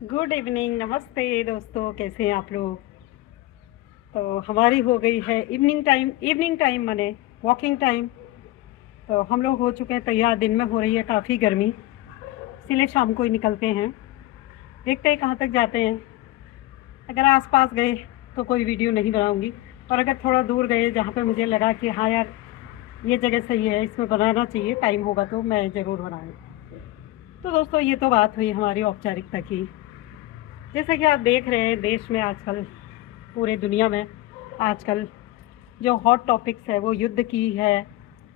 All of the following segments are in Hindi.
गुड इवनिंग, नमस्ते दोस्तों, कैसे हैं आप लोग। तो हमारी हो गई है इवनिंग टाइम माने वॉकिंग टाइम। तो हम लोग हो चुके हैं तैयार। दिन में हो रही है काफ़ी गर्मी, इसीलिए शाम को ही निकलते हैं। देखते हैं कहाँ तक जाते हैं। अगर आसपास गए तो कोई वीडियो नहीं बनाऊंगी, और अगर थोड़ा दूर गए जहाँ पे मुझे लगा कि हाँ यार ये जगह सही है, इसमें बनाना चाहिए, टाइम होगा तो मैं ज़रूर बनाऊँगी। तो दोस्तों ये तो बात हुई हमारी औपचारिकता की। जैसे कि आप देख रहे हैं देश में आजकल, पूरे दुनिया में आजकल जो हॉट टॉपिक्स है वो युद्ध की है।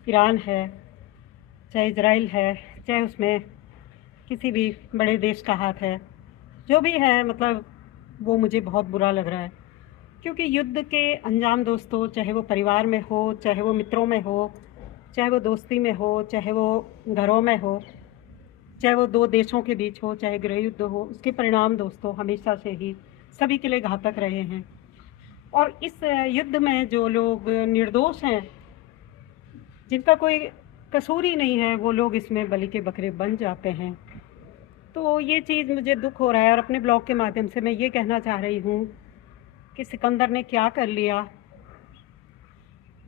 ईरान है, चाहे इजराइल है, चाहे उसमें किसी भी बड़े देश का हाथ है, जो भी है, मतलब वो मुझे बहुत बुरा लग रहा है। क्योंकि युद्ध के अंजाम दोस्तों, चाहे वो परिवार में हो, चाहे वो मित्रों में हो, चाहे वो दोस्ती में हो, चाहे वो घरों में हो, चाहे वो दो देशों के बीच हो, चाहे गृह युद्ध हो, उसके परिणाम दोस्तों हमेशा से ही सभी के लिए घातक रहे हैं। और इस युद्ध में जो लोग निर्दोष हैं, जिनका कोई कसूर ही नहीं है, वो लोग इसमें बलि के बकरे बन जाते हैं। तो ये चीज़ मुझे दुख हो रहा है, और अपने ब्लॉग के माध्यम से मैं ये कहना चाह रही हूँ कि सिकंदर ने क्या कर लिया,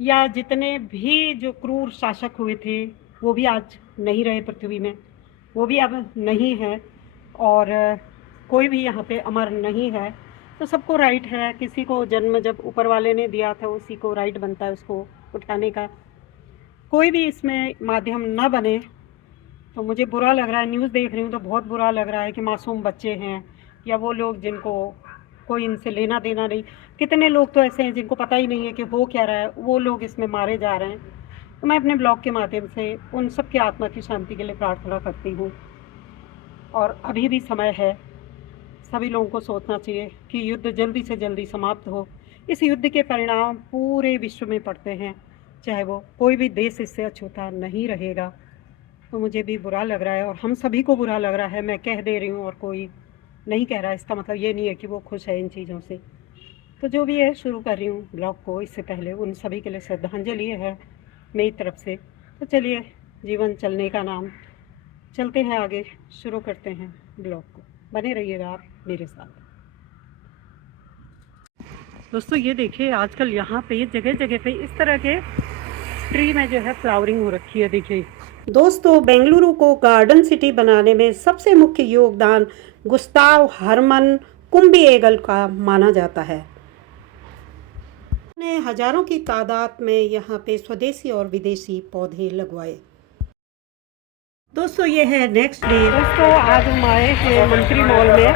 या जितने भी जो क्रूर शासक हुए थे वो भी आज नहीं रहे पृथ्वी में, वो भी अब नहीं है। और कोई भी यहाँ पे अमर नहीं है। तो सबको राइट है, किसी को जन्म जब ऊपर वाले ने दिया था उसी को राइट बनता है उसको उठाने का। कोई भी इसमें माध्यम न बने। तो मुझे बुरा लग रहा है, न्यूज़ देख रही हूँ तो बहुत बुरा लग रहा है कि मासूम बच्चे हैं, या वो लोग जिनको कोई इनसे लेना देना नहीं। कितने लोग तो ऐसे हैं जिनको पता ही नहीं है कि हो क्या रहा है, वो लोग इसमें मारे जा रहे हैं। तो मैं अपने ब्लॉग के माध्यम से उन सब की आत्मा की शांति के लिए प्रार्थना करती हूँ। और अभी भी समय है, सभी लोगों को सोचना चाहिए कि युद्ध जल्दी से जल्दी समाप्त हो। इस युद्ध के परिणाम पूरे विश्व में पड़ते हैं, चाहे वो कोई भी देश इससे अछूता नहीं रहेगा। तो मुझे भी बुरा लग रहा है, और हम सभी को बुरा लग रहा है। मैं कह दे रही हूँ और कोई नहीं कह रहा, इसका मतलब ये नहीं है कि वो खुश है इन चीज़ों से। तो जो भी है, शुरू कर रही हूँ ब्लॉग को। इससे पहले उन सभी के लिए श्रद्धांजलि है मेरी तरफ से। तो चलिए, जीवन चलने का नाम, चलते हैं आगे, शुरू करते हैं ब्लॉग को। बने रहिएगा आप मेरे साथ। दोस्तों ये देखिए, आजकल यहाँ पे जगह जगह पे इस तरह के ट्री में जो है फ्लावरिंग हो रखी है। देखिए दोस्तों, बेंगलुरु को गार्डन सिटी बनाने में सबसे मुख्य योगदान गुस्ताव हरमन कुम्बिएगल का माना जाता है। ने हजारों की तादाद में यहाँ पे स्वदेशी और विदेशी पौधे लगवाए। दोस्तों ये है नेक्स्ट डे। दोस्तों आज हम आए हैं मंत्री मॉल में।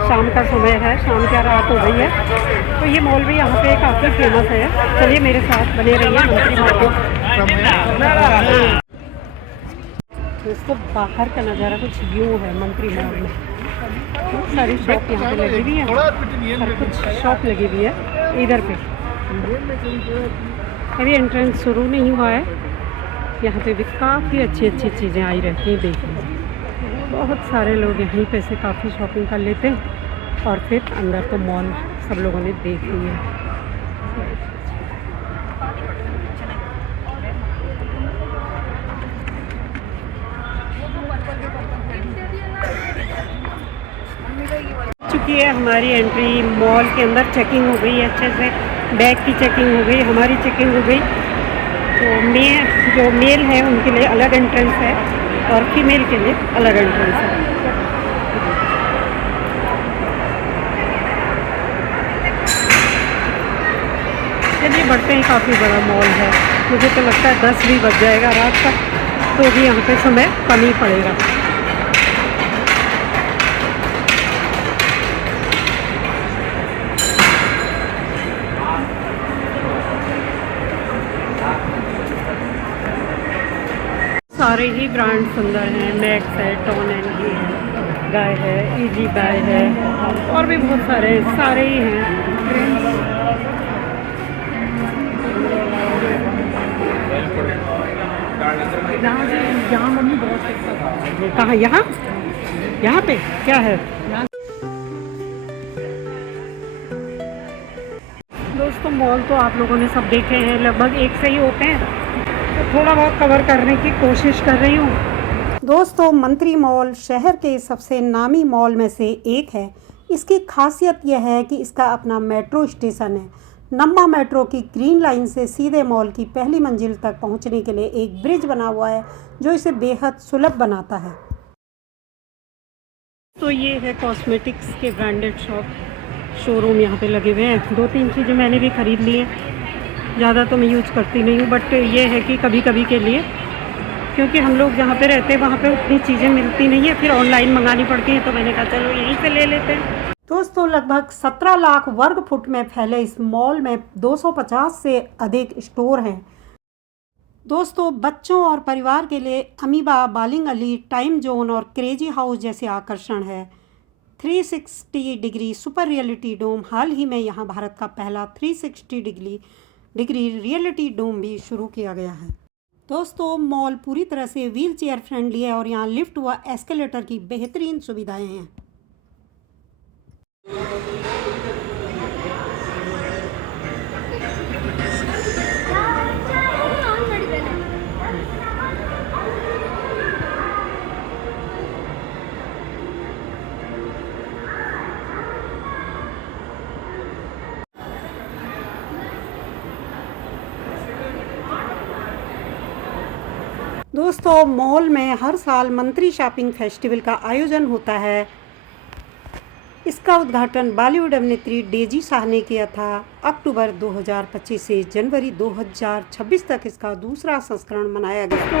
शाम का समय है, शाम क्या रात हो गई है। तो ये मॉल भी यहाँ पे काफ़ी फेमस है। चलिए मेरे साथ बने रहिए मंत्री मॉल को। दोस्तों बाहर का नज़ारा कुछ यूँ है मंत्री मॉल में। बहुत सारी शॉप यहाँ पे लगी हुई है, और कुछ शॉप लगी हुई है इधर पे। अभी एंट्रेंस शुरू नहीं हुआ है। यहाँ पे भी काफ़ी अच्छी अच्छी चीज़ें आई रहती हैं देखने। बहुत सारे लोग यहीं पे से काफ़ी शॉपिंग कर लेते हैं, और फिर अंदर तो मॉल सब लोगों ने देख लिया है। चुकी है हमारी एंट्री मॉल के अंदर। चेकिंग हो गई है अच्छे से, बैग की चेकिंग हो गई, हमारी चेकिंग हो गई। तो जो मेल है उनके लिए अलग एंट्रेंस है, और फीमेल के लिए अलग एंट्रेंस है। चलिए बढ़ते हैं, काफ़ी बड़ा मॉल है। मुझे तो लगता है 10 भी बज जाएगा रात तक, तो भी यहाँ पे समय कम ही पड़ेगा। सारे ही ब्रांड सुंदर हैं। मैक्स है, टॉन एंड की है, गाय है, इजी गाय है, और भी बहुत सारे सारे ही हैं। यहाँ मम्मी बहुत कहाँ, यहाँ पे क्या है। दोस्तों मॉल तो आप लोगों ने सब देखे हैं, लगभग एक से ही होते हैं। तो थोड़ा बहुत कवर करने की कोशिश कर रही हूँ। दोस्तों मंत्री मॉल शहर के सबसे नामी मॉल में से एक है। इसकी खासियत यह है कि इसका अपना मेट्रो स्टेशन है। नम्मा मेट्रो की ग्रीन लाइन से सीधे मॉल की पहली मंजिल तक पहुंचने के लिए एक ब्रिज बना हुआ है जो इसे बेहद सुलभ बनाता है। तो ये है कॉस्मेटिक्स के ब्रांडेड शोरूम यहाँ पे लगे हुए हैं। 2-3 चीज़ें मैंने भी ख़रीद ली हैं। ज़्यादा तो मैं यूज़ करती नहीं हूँ, बट ये है कि कभी कभी के लिए, क्योंकि हम लोग जहाँ पे रहते हैं वहाँ पे उतनी चीज़ें मिलती नहीं है, फिर ऑनलाइन मंगानी पड़ती हैं, तो मैंने कहा चलो यहीं से ले लेते हैं। दोस्तों लगभग 17 लाख वर्ग फुट में फैले इस मॉल में 250 से अधिक स्टोर हैं। दोस्तों बच्चों और परिवार के लिए amoeba, bowling Ali, time zone और क्रेजी हाउस जैसे आकर्षण है। 360 डिग्री सुपर रियलिटी डोम, हाल ही में यहाँ भारत का पहला 360 डिग्री रियलिटी डोम भी शुरू किया गया है। दोस्तों मॉल पूरी तरह से व्हील चेयर फ्रेंडली है और यहाँ लिफ्ट व एस्केलेटर की बेहतरीन सुविधाएं हैं। दोस्तों मॉल में हर साल मंत्री शॉपिंग फेस्टिवल का आयोजन होता है। इसका उद्घाटन बॉलीवुड अभिनेत्री डेजी शाह ने किया था। अक्टूबर 2025 से जनवरी 2026 तक इसका दूसरा संस्करण मनाया गया। तो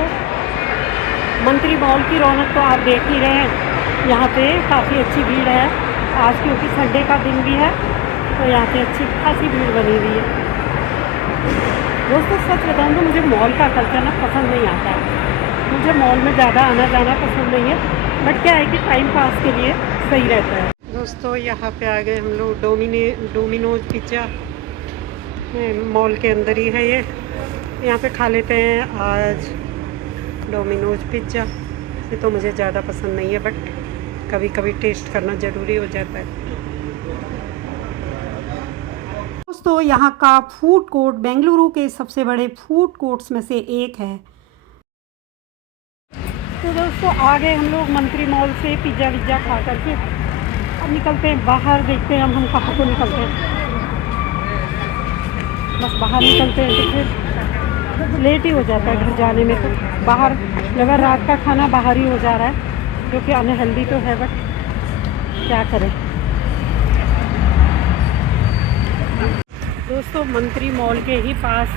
मंत्री मॉल की रौनक तो आप देख ही रहे हैं। यहाँ पे काफ़ी अच्छी भीड़ है आज, क्योंकि संडे का दिन भी है, तो यहाँ पे अच्छी खासी भीड़ बनी हुई है। दोस्तों सच बताऊँ तो मुझे मॉल का कल्चर ना पसंद नहीं आता है। मुझे मॉल में ज़्यादा आना जाना पसंद नहीं है, बट क्या है कि टाइम पास के लिए सही रहता है। दोस्तों यहाँ पे आ गए हम लोग डोमिनोज पिज़्ज़ा, मॉल के अंदर ही है ये। यहाँ पे खा लेते हैं आज डोमिनोज पिज़्ज़ा। ये तो मुझे ज़्यादा पसंद नहीं है, बट कभी कभी टेस्ट करना ज़रूरी हो जाता है। दोस्तों यहाँ का फूड कोर्ट बेंगलुरु के सबसे बड़े फूड कोर्ट्स में से एक है। तो दोस्तों आ गए हम लोग मंत्री मॉल से पिज़्ज़ा विज़्ज़ा खा करके। अब निकलते हैं बाहर, देखते हैं हम कहाँ को निकलते हैं। बस बाहर निकलते हैं तो फिर लेट ही हो जाता है घर जाने में। तो बाहर अगर रात का खाना बाहर ही हो जा रहा है, जो कि अनहेल्दी तो है, बट क्या करें। दोस्तों मंत्री मॉल के ही पास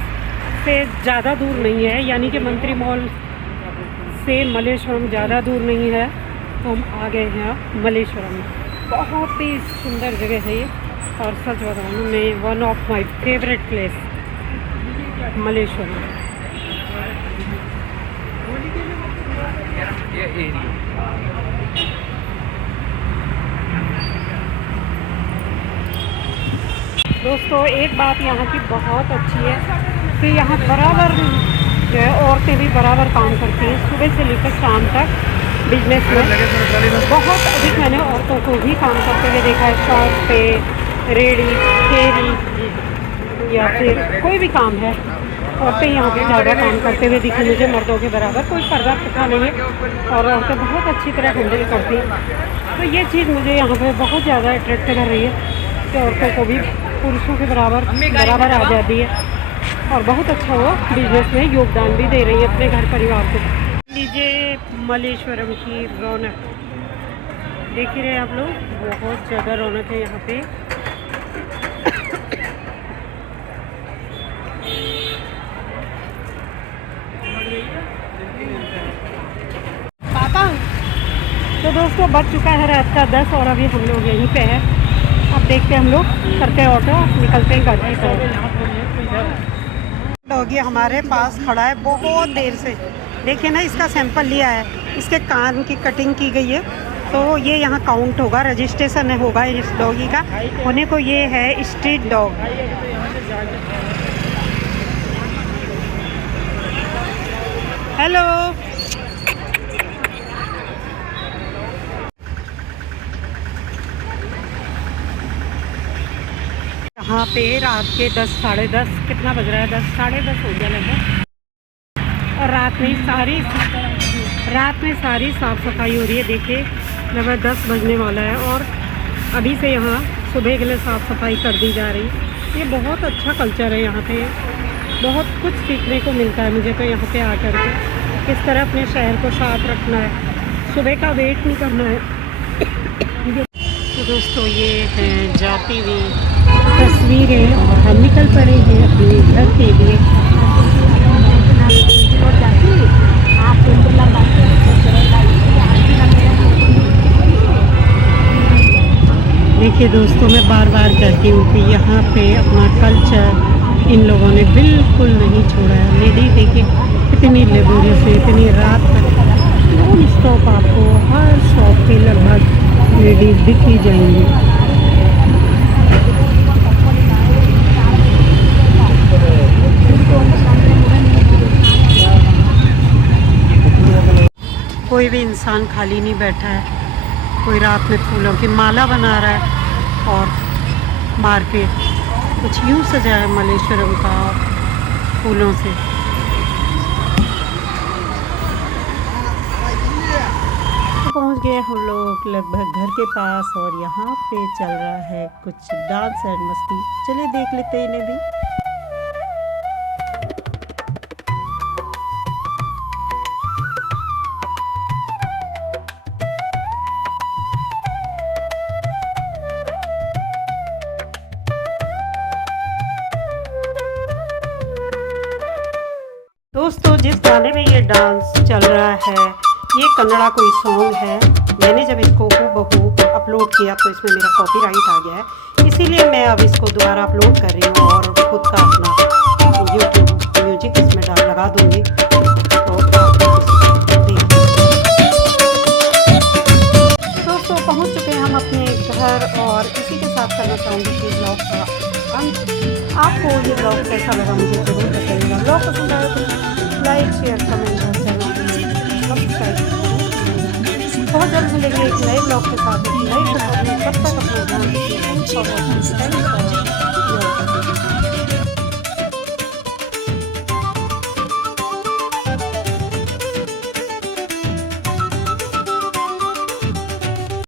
से ज़्यादा दूर नहीं है, यानी कि मंत्री मॉल से मल्लेश्वरम ज़्यादा दूर नहीं है, तो हम आ गए हैं मल्लेश्वरम। बहुत ही सुंदर जगह है ये, और सच बताऊँ मैं one of my favourite place Malleshwaram. दोस्तों एक बात यहाँ की बहुत अच्छी है कि यहाँ बराबर जो है औरतें भी बराबर काम करती हैं, सुबह से लेकर शाम तक। बिजनेस में बहुत अधिक मैंने औरतों को भी काम करते हुए देखा है। शॉप पे, रेडी, फेरी या फिर कोई भी काम है, औरतें यहाँ पे ज़्यादा काम करते हुए दिखी मुझे मर्दों के बराबर। कोई पर्दा प्रथा नहीं है और औरतें बहुत अच्छी तरह हैंडल करती हैं। तो ये चीज़ मुझे यहाँ पे बहुत ज़्यादा अट्रैक्ट कर रही है कि औरतों को भी पुरुषों के बराबर आ जाती है, और बहुत अच्छा वो बिजनेस में योगदान भी दे रही है अपने घर परिवार को। लीजिए मल्लेश्वरम की रौनक देख ही रहे आप लोग, बहुत ज़्यादा रौनक है यहाँ पे। पापा तो दोस्तों बज चुका है रात का 10 और अभी हम लोग यहीं पे हैं। अब देखते हैं हम लोग करते हैं ऑटो, निकलते हैं घर की तरफ। डॉगी हमारे पास खड़ा है बहुत देर से। देखिए ना, इसका सैंपल लिया है, इसके कान की कटिंग की गई है, तो ये यहाँ काउंट होगा, रजिस्ट्रेशन होगा इस डॉगी का होने को। ये है स्ट्रीट डॉग। हेलो, यहाँ पे रात के 10 साढ़े 10, कितना बज रहा है, 10 साढ़े 10 हो गया लगभग। और रात में सारी रात में सारी साफ़ सफाई हो रही है। देखिए लगभग 10 बजने वाला है और अभी से यहाँ सुबह के लिए साफ़ सफाई कर दी जा रही। ये बहुत अच्छा कल्चर है यहाँ पे, बहुत कुछ सीखने को मिलता है मुझे तो यहाँ पे आकर के, किस तरह अपने शहर को साफ़ रखना है, सुबह का वेट नहीं करना है। तो दोस्तों ये हैं जाती हुई तस्वीरें और हम निकल पड़े हैं अपने घर के लिए। देखिए दोस्तों, मैं बार बार कहती हूँ कि यहाँ पे अपना कल्चर इन लोगों ने बिल्कुल नहीं छोड़ा है। लेडीज देखिए कितनी लेबोरियस है, इतनी रात तक नॉन स्टॉप आपको हर शॉप पे लगभग लेडीज दिख ही जाएंगी। कोई भी इंसान खाली नहीं बैठा है। कोई रात में फूलों की माला बना रहा है और मार्केट कुछ यूँ सजा है मलेश्वरम का फूलों से। तो पहुँच गए हम लोग लगभग घर के पास और यहाँ पे चल रहा है कुछ डांस एंड मस्ती। चलिए देख लेते हैं इन्हें भी। दोस्तों जिस गाने में ये डांस चल रहा है ये कन्नड़ा कोई सॉन्ग है। मैंने जब इसको हूबहू अपलोड किया तो इसमें मेरा कॉपीराइट आ गया है, इसीलिए मैं अब इसको दोबारा अपलोड कर रही हूँ और खुद का अपना यूट्यूब म्यूजिक इसमें लगा दूँगी। तो दोस्तों पहुँच चुके हैं हम अपने घर और इसी के साथ करना चाहूँगी कि ब्लॉग का अंत। आपको ये ब्लॉग कैसा लगा मुझे जरूर बताइएगा। ब्लॉग पसंद आए तो लाइक शेयर कमेंट और चैनल सब्सक्राइब। बहुत जल्द मिलेंगे एक नए ब्लॉग के साथ, एक नई खबर में। तब तक अपना